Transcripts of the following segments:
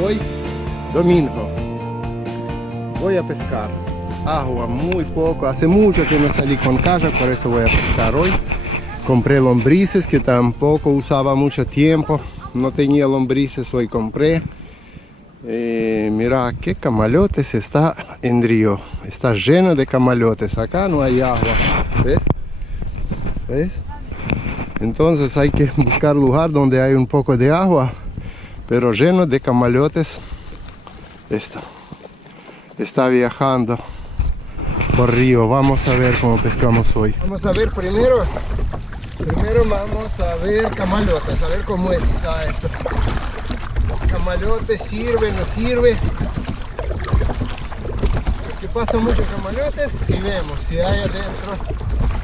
Hoy, domingo, voy a pescar. Agua muy poco, hace mucho que no salí con casa, por eso voy a pescar hoy. Compré lombrices que tampoco usaba mucho tiempo, no tenía lombrices, hoy compré. Mira qué camalotes está en río, está lleno de camalotes, acá no hay agua, ¿ves? ¿Ves? Entonces hay que buscar lugar donde hay un poco de agua, pero lleno de camalotes. Esto está viajando por río. Vamos a ver cómo pescamos hoy. Vamos a ver primero vamos a ver camalotes, a ver cómo está esto. Camalotes, sirve, no sirve. Porque pasa muchos camalotes y vemos si hay adentro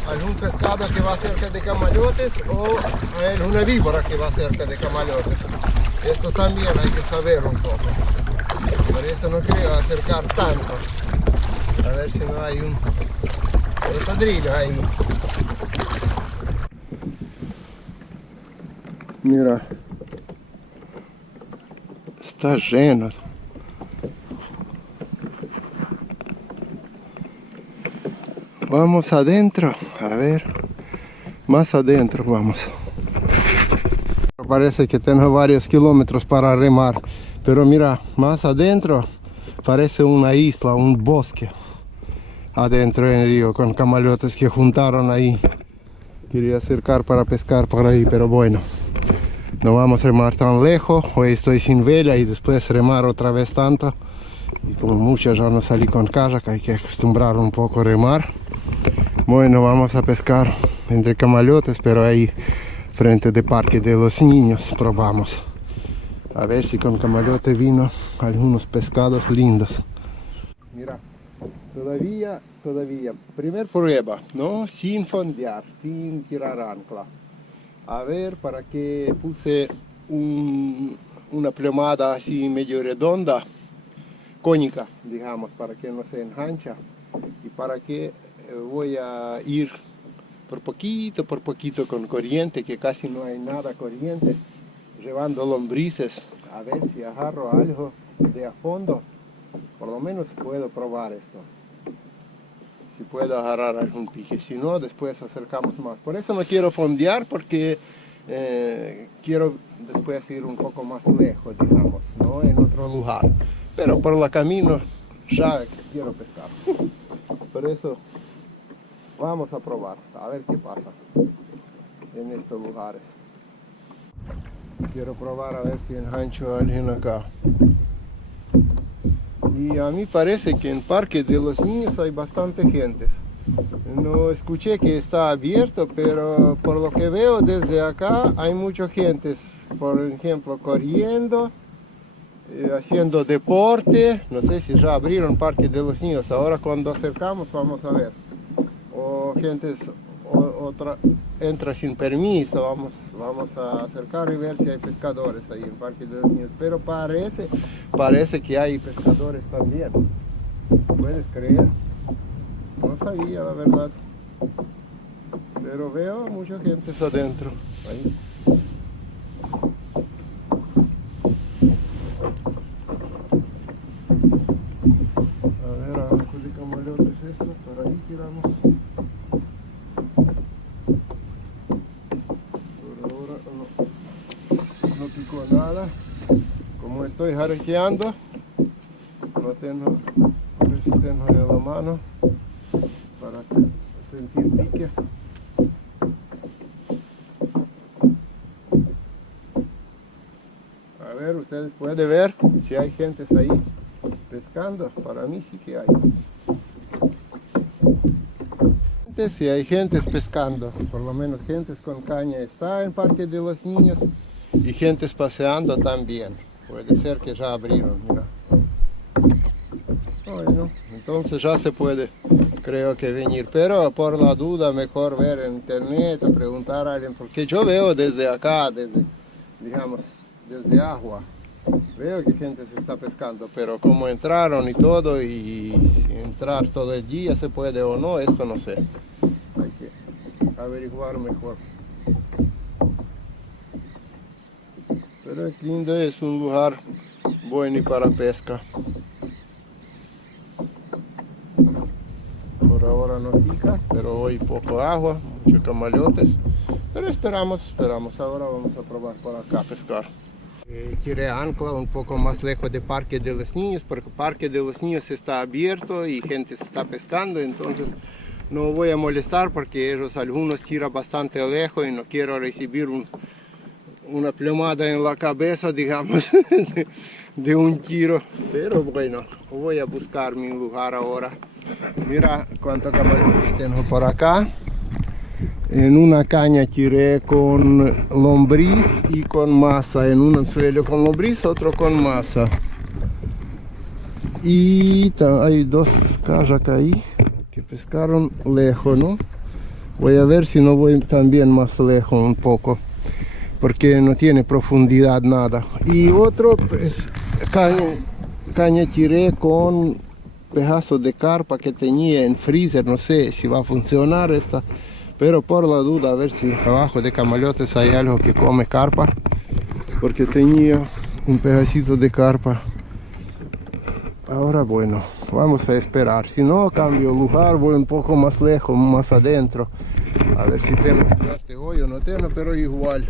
algún pescado que va cerca de camalotes o hay alguna víbora que va cerca de camalotes. Esto también hay que saber un poco. Por eso no quiero acercar tanto. A ver si no hay un cocodrilo ahí. Mira. Está lleno. Vamos adentro. A ver. Más adentro vamos. Parece que tengo varios kilómetros para remar. Pero mira, más adentro parece una isla, un bosque. Adentro en el río con camalotes que juntaron ahí. Quería acercar para pescar por ahí, pero bueno. No vamos a remar tan lejos. Hoy estoy sin vela y después remar otra vez tanto. Y como mucho ya no salí con kayak, hay que acostumbrar un poco a remar. Bueno, vamos a pescar entre camalotes, pero ahí frente del parque de los niños probamos. A ver si con camalote vino algunos pescados lindos. Mira, todavía, primer prueba, ¿no? Sin fondear, sin tirar ancla. A ver, para que puse una plomada así medio redonda, cónica, digamos, para que no se engancha. Y para que voy a ir por poquito con corriente, que casi no hay nada corriente, llevando lombrices, a ver si agarro algo de a fondo. Por lo menos puedo probar esto. Si puedo agarrar algún pique, si no, después acercamos más. Por eso no quiero fondear, porque quiero después ir un poco más lejos, digamos, ¿no? En otro lugar. Pero por el camino ya quiero pescar. Por eso vamos a probar, a ver qué pasa en estos lugares. Quiero probar a ver si engancho a alguien acá. Y a mí parece que en Parque de los Niños hay bastante gente. No escuché que está abierto, pero por lo que veo desde acá hay mucha gente. Por ejemplo, corriendo, haciendo deporte. No sé si ya abrieron Parque de los Niños. Ahora cuando acercamos vamos a ver. O gente otra entra sin permiso. Vamos a acercar y ver si hay pescadores ahí en Parque de los Niños. Pero parece que hay pescadores también. ¿Puedes creer? No sabía la verdad. Pero veo mucha gente adentro. Ahí. A ver, abajo de camalotes esto, por ahí tiramos. Por ahora no picó nada. Como estoy jarequeando, no tengo resistente en la mano para sentir pique. A ver, ustedes pueden ver si hay gente ahí pescando. Para mí sí que hay. Si hay gente pescando, por lo menos gente con caña está en Parque de los Niños y gente paseando también. Puede ser que ya abrieron, mira. Bueno, entonces ya se puede, creo que venir, pero por la duda mejor ver en internet o preguntar a alguien, porque yo veo desde acá, digamos, desde agua, veo que gente se está pescando, pero como entraron y todo, y si entrar todo el día se puede o no, esto no sé, hay que averiguar mejor. Pero es lindo, es un lugar buenos para pesca. Por ahora no pica, pero hoy poco agua, muchos camaleotes. Pero esperamos. Ahora vamos a probar por acá a pescar. Tiré ancla un poco más lejos de Parque de los Niños, porque Parque de los Niños está abierto y gente está pescando, entonces no voy a molestar porque ellos algunos tiran bastante lejos y no quiero recibir una plomada en la cabeza, digamos, de un tiro. Pero bueno, voy a buscar mi lugar ahora. Mira cuántos camaleones tengo por acá. En una caña tiré con lombriz y con masa. En un anzuelo con lombriz, otro con masa. Y hay dos kajak ahí que pescaron lejos, ¿no? Voy a ver si no voy también más lejos un poco, porque no tiene profundidad nada. Y otro pues, caña tiré con pedazos de carpa que tenía en freezer. No sé si va a funcionar esta, pero por la duda a ver si abajo de camaleotes hay algo que come carpa, porque tenía un pedacito de carpa. Ahora bueno, vamos a esperar, si no cambio lugar, voy un poco más lejos, más adentro, a ver si tengo suerte hoy o no tengo, pero igual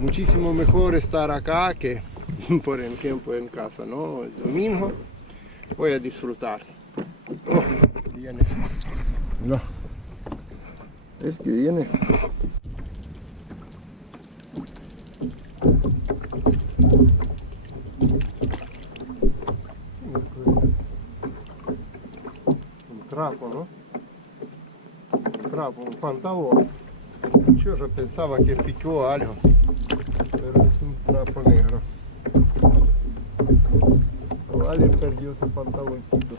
muchísimo mejor estar acá que por ejemplo en casa, ¿no? El domingo voy a disfrutar. Oh, viene, no, es que viene. Un trapo, ¿no? Un trapo, un pantalón. Yo ya pensaba que picó algo, pero es un trapo negro. O alguien perdió ese pantaloncito.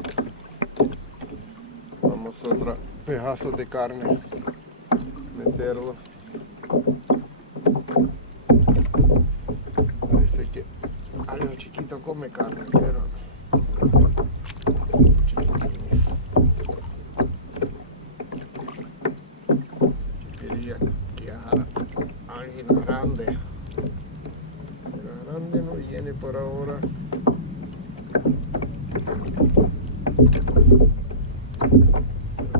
Vamos a otro pedazo de carne, meterlo. Parece que algo chiquito come carne, pero chiquitines. Yo quería que alguien grande, pero grande no viene por ahora.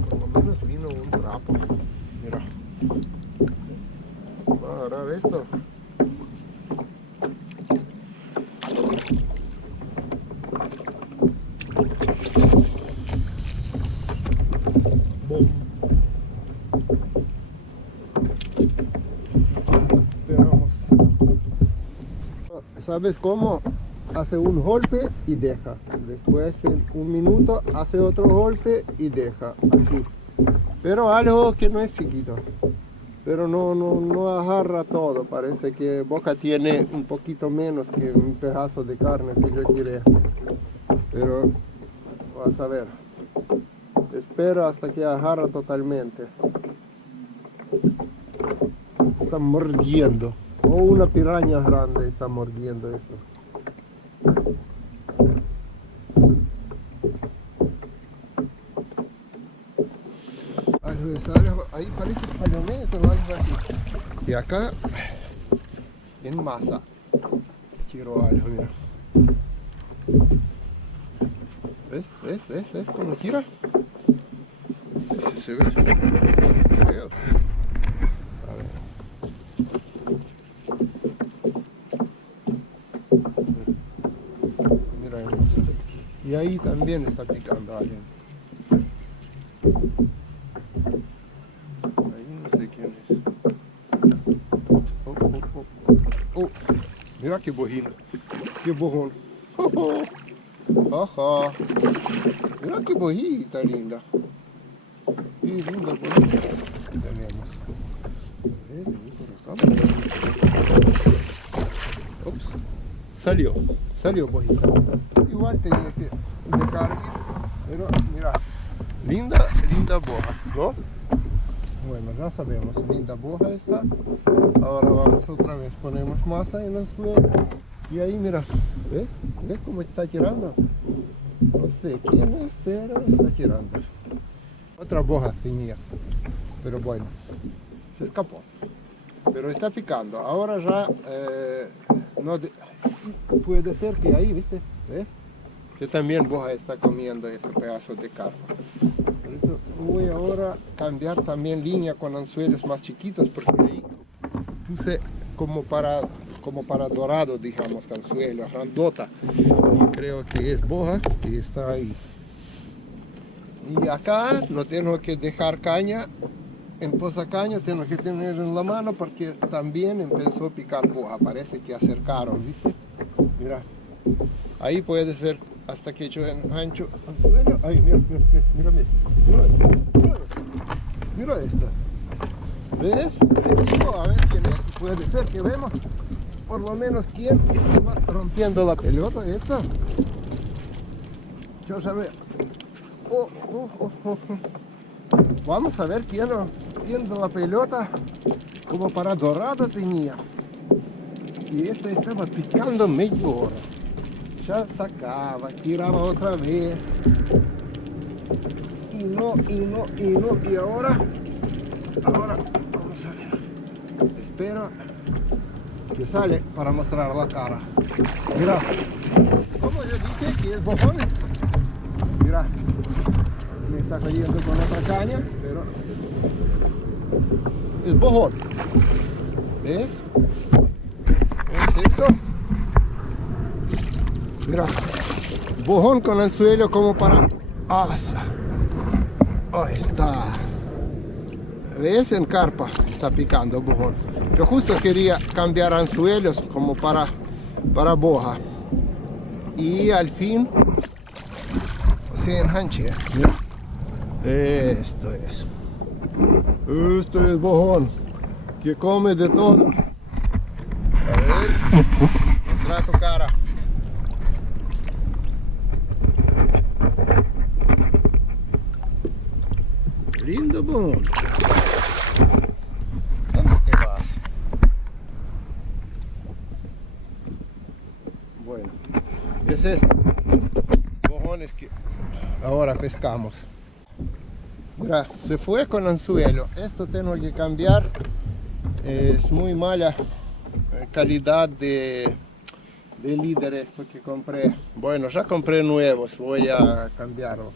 Por lo menos vino un trapo. Mira, va a agarrar esto. Esperamos. ¿Sabes cómo? Hace un golpe y deja. Después en un minuto hace otro golpe y deja. Así. Pero algo que no es chiquito. Pero no agarra todo. Parece que Boca tiene un poquito menos que un pedazo de carne que yo tiré. Pero vas a ver. Espero hasta que agarra totalmente. Está mordiendo. O una piraña grande está mordiendo esto. Ahí parece palometa o algo así. Y acá en masa quiero algo, mira. ¿Ves cómo tira? No sé si se ve. Creo. A ver. Mira, y ahí también está picando alguien. Oh, mira que bojina, que bojón. Ajá. Mira que bojita linda. Qué linda bojita tenemos. A ver, por acá. Ups. Salió bojita. Igual tenía que dejar ir, pero mira, linda boja, ¿no? Bueno, ya sabemos, linda boja está. Ahora vamos otra vez, ponemos masa en el suelo. Y ahí mira, ¿ves cómo está tirando? No sé quién es, pero está tirando. Otra boja tenía, pero bueno, se escapó. Pero está picando. Ahora ya no puede ser que ahí, ¿viste? ¿Ves? Que también boja está comiendo este pedazo de carpa. Por eso voy ahora a cambiar también línea con anzuelos más chiquitos, porque ahí puse como para dorado, digamos, anzuelo, grandota. Y creo que es boja y está ahí. Y acá no tengo que dejar caña, en posacaña tengo que tener en la mano porque también empezó a picar boja, parece que acercaron, ¿viste? Mira, ahí puedes ver hasta que yo engancho anzuelo. Ay, mira, mira esto. ¿Ves? Te digo, a ver quién es, puede ser que vemos por lo menos quién está rompiendo la pelota esta. Yo saber. Vamos a ver quién rompiendo la pelota como para dorado tenía. Y esta estaba picando media hora. Ya sacaba, tiraba otra vez. Y no. Y ahora vamos a ver. Espero que sale para mostrar la cara. Mira, como yo dije que es bojón. Mira, me está cayendo con otra caña, pero es bojón. ¿Ves? ¿Ves esto? Mira, bojón con anzuelo como para asa. Ahí está. ¿Ves? En carpa está picando bojón. Yo justo quería cambiar anzuelos como para boja. Y al fin se enganche. Mira. Esto es bojón que come de todo. A ver, muestra tu cara. Lindo bojón. ¿Dónde te vas? Bueno, es esto. Bojones que ahora pescamos. Mira, se fue con anzuelo. Esto tengo que cambiar. Es muy mala calidad de líder esto que compré. Bueno, ya compré nuevos, voy a cambiarlo.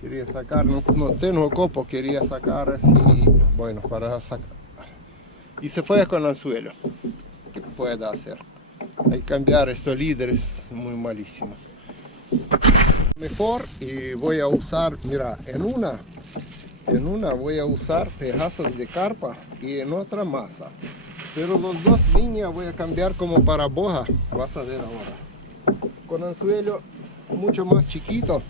Quería sacar, no tengo copo, quería sacar así, bueno, para sacar. Y se fue con anzuelo. ¿Qué puedo hacer? Hay que cambiar estos líderes, muy malísimo. Mejor, y voy a usar, mira, en una voy a usar pedazos de carpa y en otra masa. Pero los dos líneas voy a cambiar como para boja, vas a ver ahora. Con anzuelo mucho más chiquito,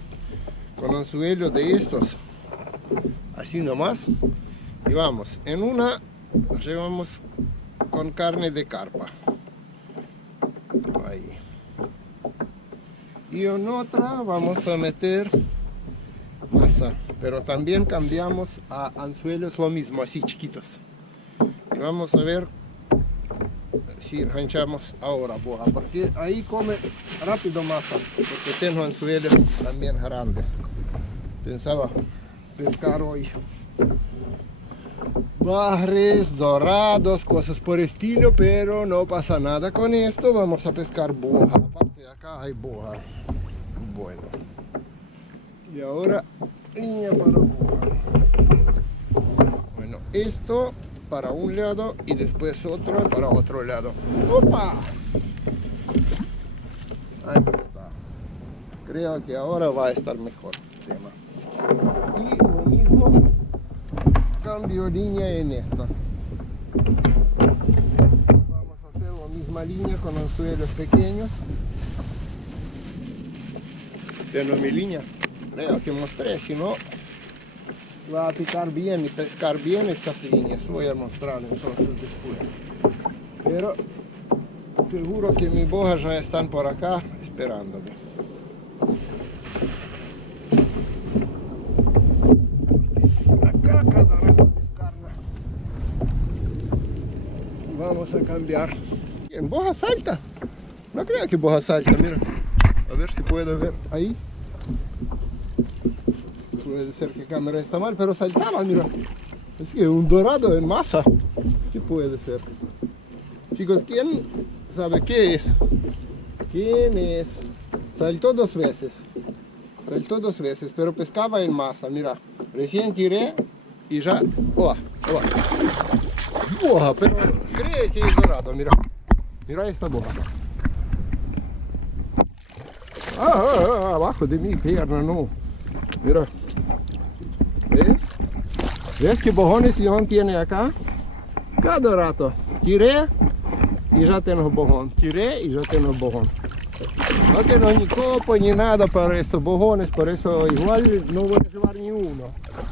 con anzuelo de estos, así nomás. Y vamos, en una llevamos con carne de carpa. Ahí. Y en otra vamos a meter masa, pero también cambiamos a anzuelos lo mismo, así chiquitos. Y vamos a ver si enganchamos ahora boja, porque ahí come rápido masa, porque tengo anzuelos también grandes. Pensaba pescar hoy barres, dorados, cosas por estilo, pero no pasa nada con esto. Vamos a pescar boja, aparte de acá hay boja. Bueno, y ahora línea para boja. Bueno, esto para un lado y después otro para otro lado. ¡Opa! Ahí está. Creo que ahora va a estar mejor el tema. Y lo mismo, cambio línea en esta. Vamos a hacer la misma línea con anzuelos pequeños. Tengo mi línea, creo que mostré, si no va a picar bien y pescar bien estas líneas. Voy a mostrar entonces después. Pero seguro que mis bojas ya están por acá esperándome. Acá cada rato descarga. Vamos a cambiar. En boja salta. No creo que boja salta, mira. A ver si puedo ver ahí. Puede ser que la cámara está mal, pero saltaba, mira. Es que un dorado en masa. ¿Qué puede ser? Chicos, ¿quién sabe qué es? ¿Quién es? Saltó 2 veces. Saltó 2 veces, pero pescaba en masa. Mira, recién tiré y ya... ¡Oh! ¡Oh! Pero cree que es dorado, mira. Mira esta boja. Abajo de mi pierna, no. Mira. ¿Ves? ¿Ves qué bojones León tiene acá? Cada rato. Tiré y ya tengo bojón. Tiré y ya tengo bojón. No tengo ni copo ni nada para estos bojones, por eso igual no voy a llevar ni uno.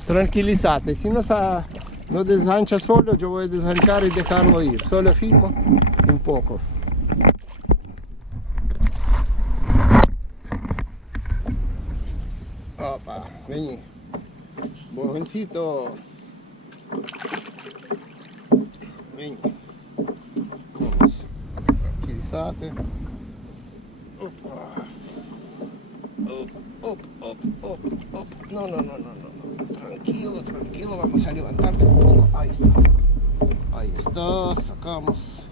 Tranquilízate, si no desancha solo, yo voy a desanchar y dejarlo ir. Solo filmo un poco. Opa, vení. Bojoncito. Vení. Vamos. Tranquilízate. Opa. Op. No. Tranquilo, vamos a levantarte un poco. Ahí está, sacamos.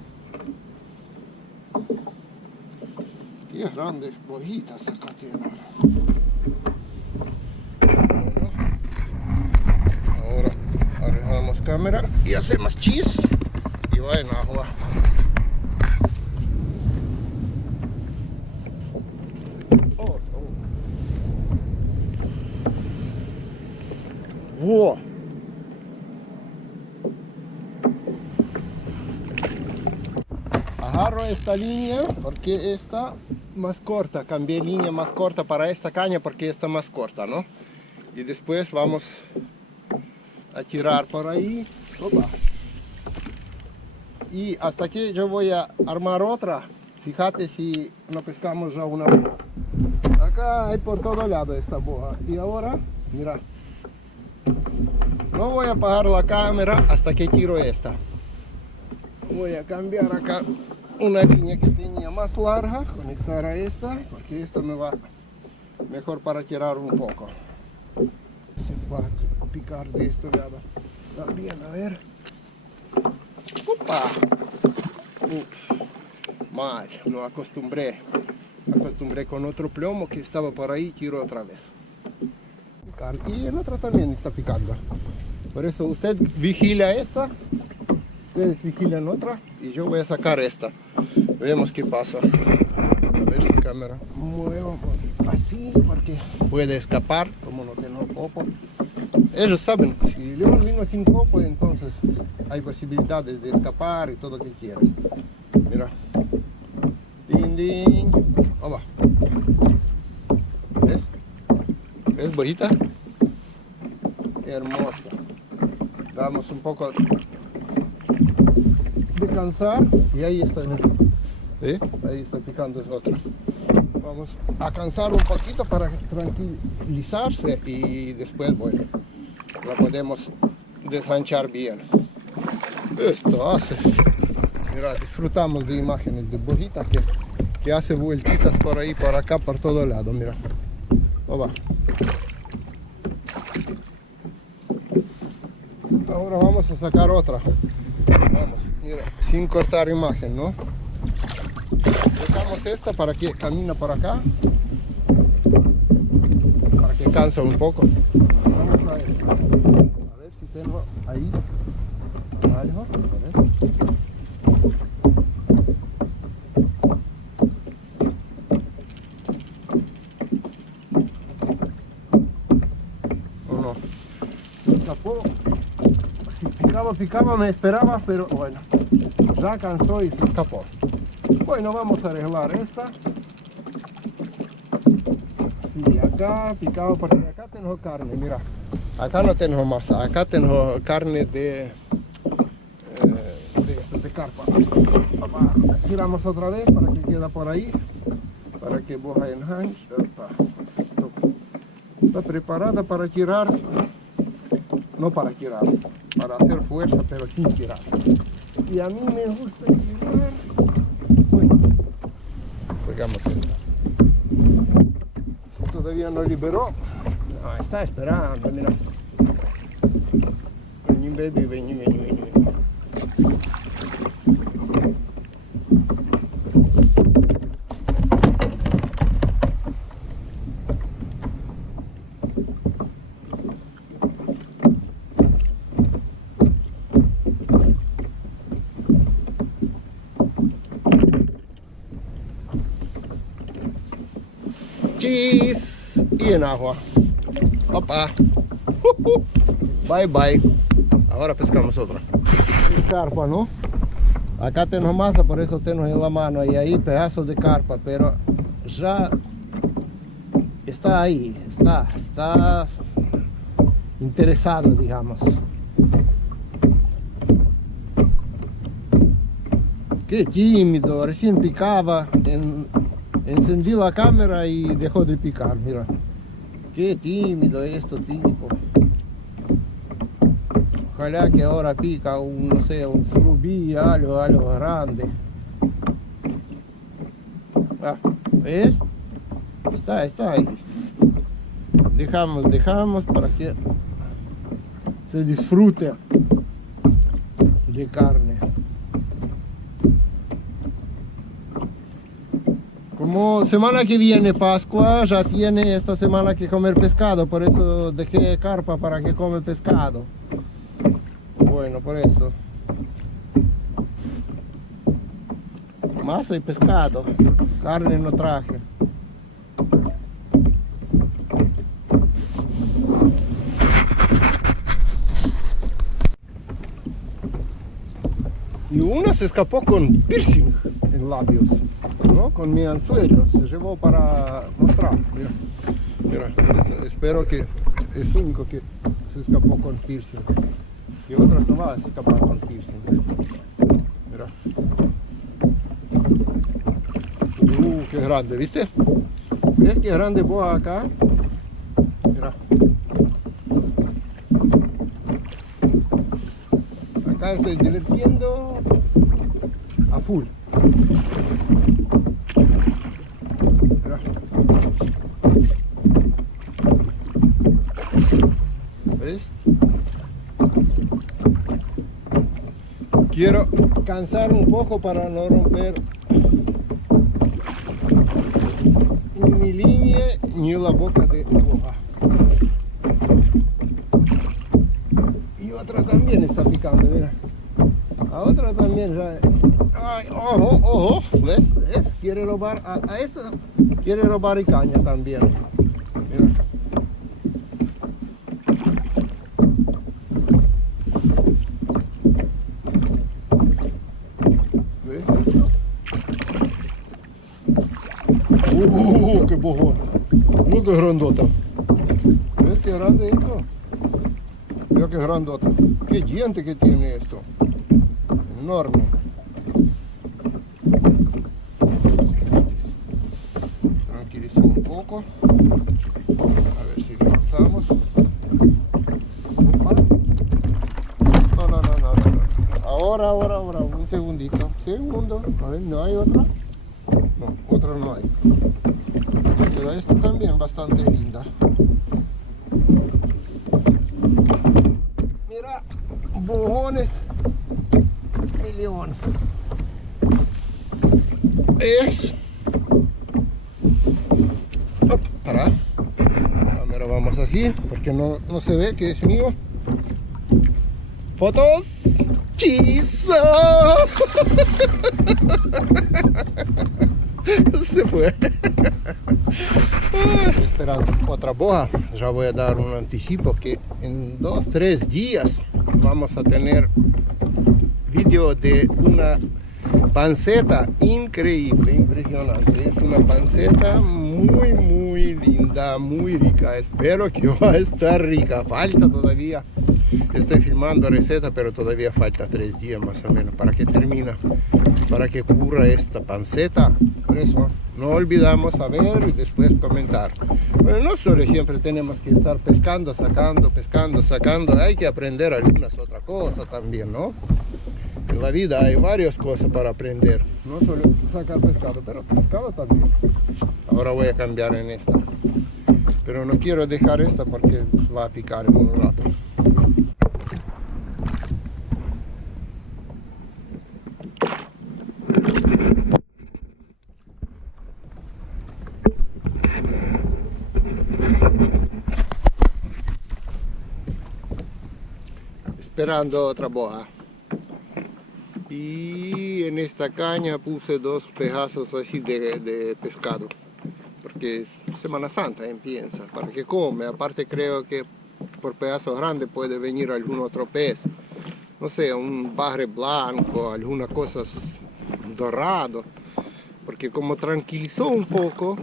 Qué grandes bojitas acá tienen. Ahora arreglamos cámara y hacemos chis y va en agua. ¡Wow! Agarro esta línea porque está más corta. Cambié línea más corta para esta caña porque está más corta, ¿no? Y después vamos a tirar por ahí. Opa. Y hasta aquí yo voy a armar otra. Fíjate si no pescamos ya una boja. Acá hay por todo lado esta boja. Y ahora, mira. No voy a apagar la cámara hasta que tiro esta. Voy a cambiar acá una línea que tenía más larga, conectar a esta, porque esta me va mejor para tirar un poco. Se va a picar de este lado también, a ver. ¡Opa! Mal, lo acostumbré con otro plomo que estaba por ahí, tiro otra vez. Y el otro también está picando. Por eso usted vigila esta, ustedes vigilan otra y yo voy a sacar esta. Veamos qué pasa. A ver si cámara movemos así porque puede escapar, como no tengo copo. Ellos saben, si León vino sin copo, entonces hay posibilidades de escapar y todo lo que quieras. Mira. Ding, ding. Oba. ¿Ves? ¿Ves, bojita? Hermosa. Damos un poco de cansar y ahí está. ¿Eh? Ahí está picando es otra. Vamos a cansar un poquito para tranquilizarse y después, bueno, la podemos desanchar bien. Esto hace. Mira, disfrutamos de imágenes de bojita que hace vueltitas por ahí, por acá, por todo lado. Mira. Oba. Ahora vamos a sacar otra. Vamos, mira, sin cortar imagen, ¿no? Dejamos esta para que camine por acá, para que cansa un poco. Vamos a esta. A ver si tengo ahí algo. A ver. ¿O no? Se escapó. Picaba, me esperaba, pero bueno, ya cansó y se escapó. Bueno, vamos a arreglar esta. Sí, acá picaba porque acá tengo carne, mira. Acá no tengo masa, acá tengo carne de carpa. Giramos otra vez para que quede por ahí, para que boja enganche. Está preparada para tirar, no para tirar. Para hacer fuerza, pero sin tirar. Y a mí me gusta tirar. Bueno, sacamos esta. Todavía no liberó. No, está esperando, mira. Vení, baby, vení. Cheese. Y en agua. Opa. Bye bye. Ahora pescamos otra. Carpa, ¿no? Acá tenemos masa, por eso tenemos en la mano. Y ahí pedazos de carpa, pero ya está ahí. Está interesado, digamos. Qué tímido, recién picaba, encendí la cámara y dejó de picar, mira. Qué tímido este tipo. Ojalá que ahora pica un, no sé, un surubí, algo grande. Ah, ¿ves? Está ahí. Dejamos para que se disfrute de carne. Como semana que viene Pascua, ya tiene esta semana que comer pescado, por eso dejé carpa para que come pescado. Bueno, por eso. Masa y pescado, carne no traje. Y una se escapó con piercing en labios, ¿no? Con mi anzuelo, se llevó para mostrar. Mira, espero que es el único que se escapó con piercing. Y otras no van a escapar con piercing. Mira. Qué grande, ¿viste? ¿Ves qué grande boa acá? Mira. Acá estoy divirtiendo a full. Mira. ¿Ves? Quiero cansar un poco para no romper ni mi línea ni la boca de boa. Y otra también está picando, mira. A otra también ya. Ay, ojo, ¿ves? Quiere robar a esta, quiere robar y caña también. Mira. ¿Ves esto? ¡Qué bojón! ¡No, qué grandota! ¿Ves qué grande esto? Mira qué grandota. ¡Qué diente que tiene esto! Enorme. Tranquilizamos un poco. A ver si levantamos. Opa. No. Ahora. Un segundito. Segundo. A ver, ¿no hay otra? No, otra no hay. Pero esta también bastante linda. Mira, bojones. Millones. Es. Op, para. Ahora vamos así, porque no se ve que es mío. Fotos. Chizo. Se fue. Esperando otra boa. Ya voy a dar un anticipo que en 2-3 días vamos a tener vídeo de una panceta increíble, impresionante. Es una panceta muy linda, muy rica. Espero que va a estar rica. Falta todavía. Estoy filmando receta, pero todavía falta 3 días más o menos para que termine, para que ocurra esta panceta. Por eso no olvidamos a ver y después comentar. Pero no solo siempre tenemos que estar pescando, sacando. Hay que aprender algunas otras cosas también, ¿no? En la vida hay varias cosas para aprender. No solo sacar pescado, pero pescado también. Ahora voy a cambiar en esta. Pero no quiero dejar esta porque va a picar en un rato. Esperando otra boa. Y en esta caña puse 2 pedazos así de pescado. porque Semana Santa empieza, para que come. Aparte creo que por pedazo grande puede venir algún otro pez, no sé, un barre blanco, alguna cosa dorado, porque como tranquilizó un poco,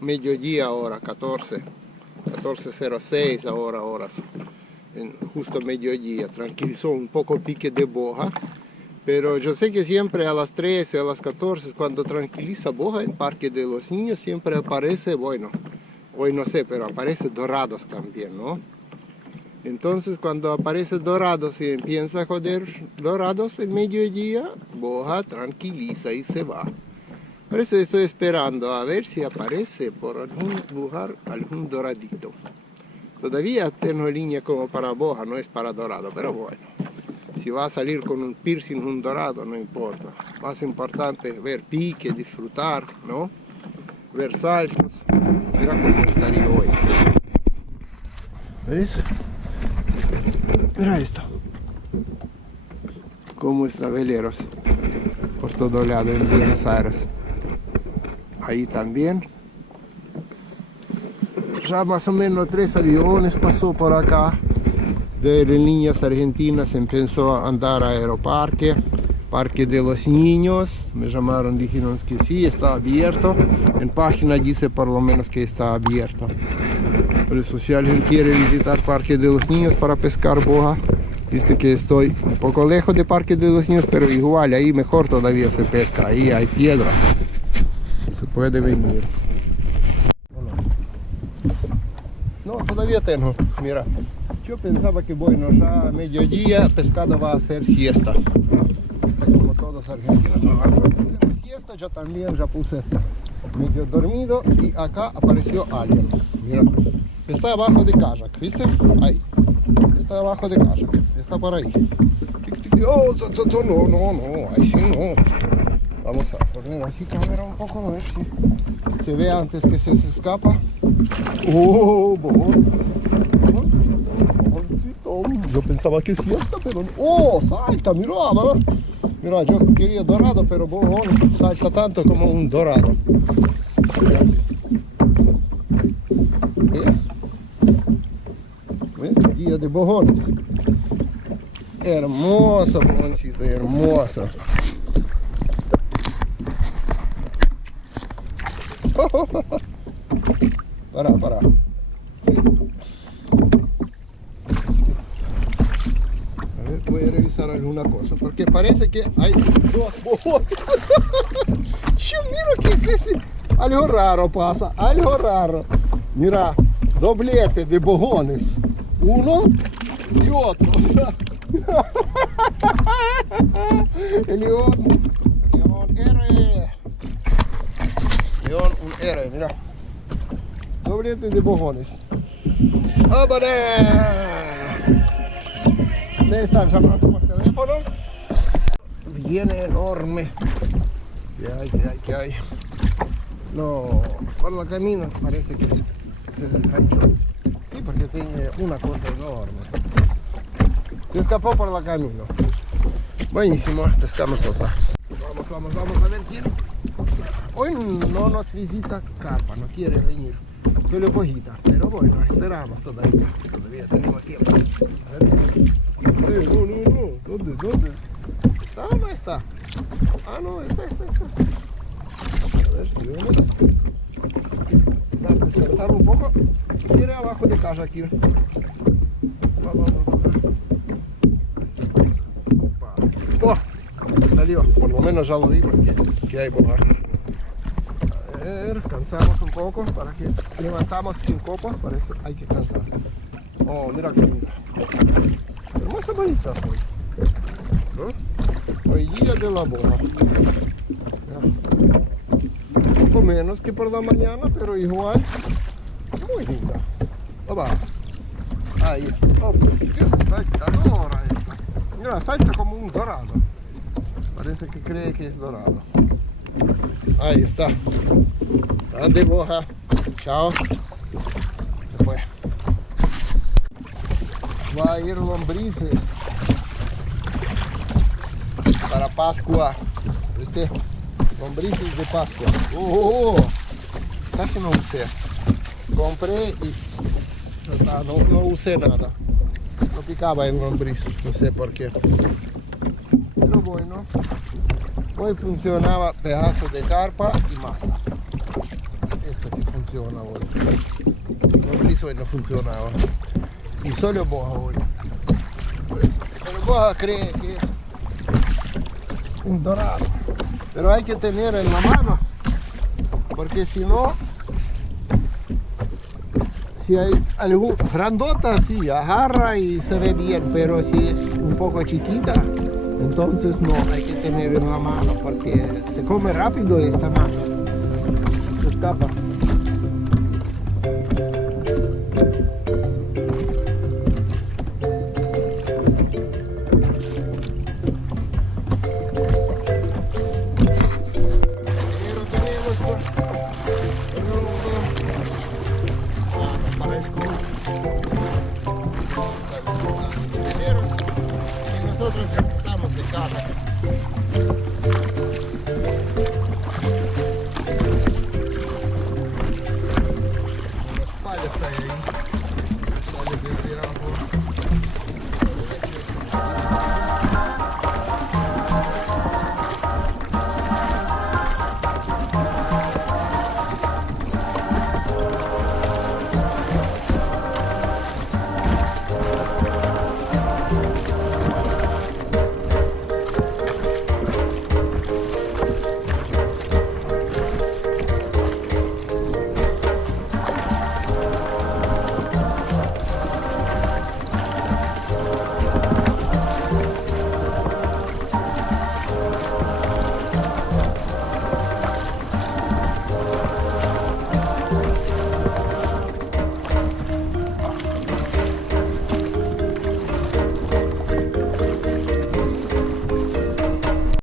mediodía ahora, 14:06 ahora horas, justo mediodía, tranquilizó un poco el pique de boja, pero yo sé que siempre a las 13, a las 14, cuando tranquiliza boja en Parque de los Niños, siempre aparece, bueno, hoy no sé, pero aparece dorados también, ¿no? Entonces cuando aparece dorados y empieza a joder dorados el mediodía, boja tranquiliza y se va. Por eso estoy esperando a ver si aparece por algún lugar algún doradito. Todavía tengo línea como para boja, no es para dorado, pero bueno. Si va a salir con un piercing, un dorado, no importa. Más importante es ver pique, disfrutar, ¿no? Ver saltos. Mira cómo estaría hoy. ¿Ves? Mira esto. Cómo está veleros por todo lado en Buenos Aires. Ahí también. Ya más o menos 3 aviones pasó por acá. De aerolíneas argentinas empezó a andar a Aeroparque, Parque de los Niños. Me llamaron, dijeron que sí, está abierto. En página dice por lo menos que está abierto. Por eso si alguien quiere visitar Parque de los Niños para pescar boja, viste que estoy un poco lejos de Parque de los Niños, pero igual ahí mejor todavía se pesca, ahí hay piedra. Se puede venir. No, todavía tengo, mira. Yo pensaba que bueno, ya a mediodía pescado va a hacer siesta. Como todos argentinos, no, siesta, yo también ya puse medio dormido y acá apareció alguien. Mira, está abajo de kayak, ¿viste? Ahí. Está abajo de kayak, está por ahí. Oh, no, ahí sí no. Vamos a poner así cámara un poco, a ver si se ve antes que se escapa. Oh, yo pensaba que siesta, pero no. Oh, salta, mira, ¿verdad? Mira, yo quería dorado, pero bohón salta tanto como un dorado. ¿Ves? ¿Ves? Día de bojones. Hermoso, bojoncito, hermoso. Para. Voy a revisar alguna cosa, porque parece que hay 2 bojones. Mira que algo raro pasa, algo raro. Mira, doblete de bojones, uno y otro. El león R. León, un R, mira. Doblete de bojones. ¡Vámonos! Me están llamando por teléfono. Viene enorme. ¿Qué hay? No, por el camino parece que se desenganchó. Sí, porque tiene una cosa enorme. Se escapó por el camino. Buenísimo, pescamos otra. Vamos a ver quién. Hoy no nos visita carpa, no quiere venir. Solo cojita, pero bueno, esperamos todavía tenemos tiempo. No, ¿dónde? ¿Está o no está? Ah, no, está. A ver si vemos. Voy a descansar un poco. Quiere abajo de casa aquí. Vamos. Oh, salió, por lo menos ya lo vi porque que hay boja. A ver, cansamos un poco para que levantamos sin copa, para eso hay que cansar. Oh, mira que linda. Hermosa bonita hoy. ¿No? Hoy día de la boja. Un poco menos que por la mañana, pero igual muy linda. Va. Ahí. Oh, qué saltadora esta. Mira, salta como un dorado. Parece que cree que es dorado. Ahí está. Grande boja. Chao. Se fue. Va a ir lombrices para Pascua. ¿Viste? Lombrices de Pascua. Está casi no usé. Compré y no usé nada. No picaba el lombriz, no sé por qué. Pero bueno, hoy funcionaba pedazo de carpa y masa. Esto que funciona hoy. El lombriz hoy no funcionaba. Y solo boja hoy. Pero boja cree que es un dorado. Pero hay que tener en la mano, porque si no, si hay algún grandota, sí, agarra y se ve bien, pero si es un poco chiquita, entonces no, hay que tener en la mano, porque se come rápido y está mal, se escapa. Nosotros disfrutamos de carne. Los palos hay ahí.